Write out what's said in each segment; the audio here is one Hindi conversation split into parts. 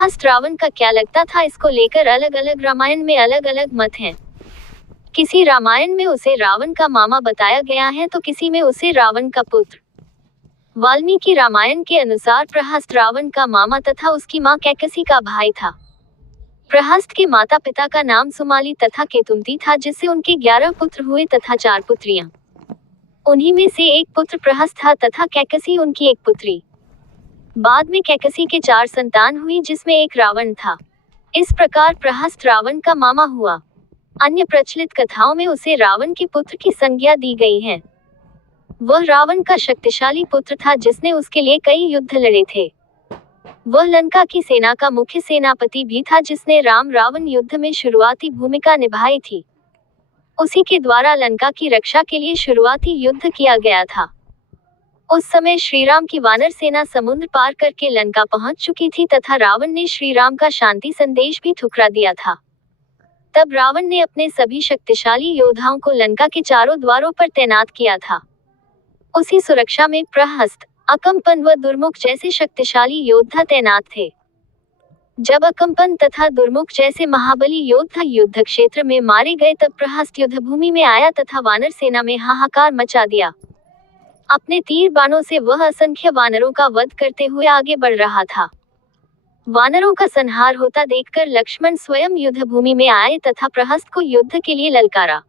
रावण का क्या लगता था, इसको लेकर अलग अलग रामायण में अलग अलग मत हैं। किसी रामायण में उसे रावण का मामा बताया गया है तो किसी में उसे रावण का पुत्र। वाल्मीकि रामायण के अनुसार प्रहस्त रावण का मामा तथा उसकी मां कैकसी का भाई था। प्रहस्त के माता पिता का नाम सुमाली तथा केतुमती था, जिससे उनके 11 पुत्र हुए तथा 4 पुत्रियां। उन्हीं में से एक पुत्र प्रहस्त था तथा कैकसी उनकी एक पुत्री। बाद में कैकसी के 4 संतान हुई, जिसमें एक रावण था। इस प्रकार प्रहस्त रावण का मामा हुआ। अन्य प्रचलित कथाओं में उसे रावण के पुत्र की संज्ञा दी गई है। वह रावण का शक्तिशाली पुत्र था, जिसने उसके लिए कई युद्ध लड़े थे। वह लंका की सेना का मुख्य सेनापति भी था, जिसने राम रावण युद्ध में शुरुआती भूमिका निभाई थी। उसी के द्वारा लंका की रक्षा के लिए शुरुआती युद्ध किया गया था। उस समय श्रीराम की वानर सेना समुद्र पार करके लंका पहुंच चुकी थी तथा रावण ने श्रीराम का शांति संदेश भी ठुकरा दिया था। तब रावण ने अपने सभी शक्तिशाली योद्धाओं को लंका के चारों द्वारों पर तैनात किया था। उसी सुरक्षा में प्रहस्त, अकम्पन व दुर्मुख जैसे शक्तिशाली योद्धा तैनात थे। जब अकम्पन तथा दुर्मुख जैसे महाबली योद्धा युद्ध क्षेत्र में मारे गए, तब प्रहस्त युद्ध भूमि में आया तथा वानर सेना में हाहाकार मचा दिया। अपने तीर बाणों से वह असंख्य वानरों का वध करते हुए आगे बढ़ रहा था। वानरों का संहार होता देखकर लक्ष्मण स्वयं युद्ध भूमि में आए तथा प्रहस्त को युद्ध के लिए ललकारा।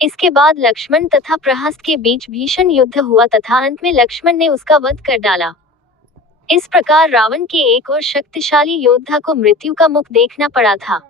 इसके बाद लक्ष्मण तथा प्रहस्त के बीच भीषण युद्ध हुआ तथा अंत में लक्ष्मण ने उसका वध कर डाला। इस प्रकार रावण के एक और शक्तिशाली योद्धा को मृत्यु का मुख देखना पड़ा था।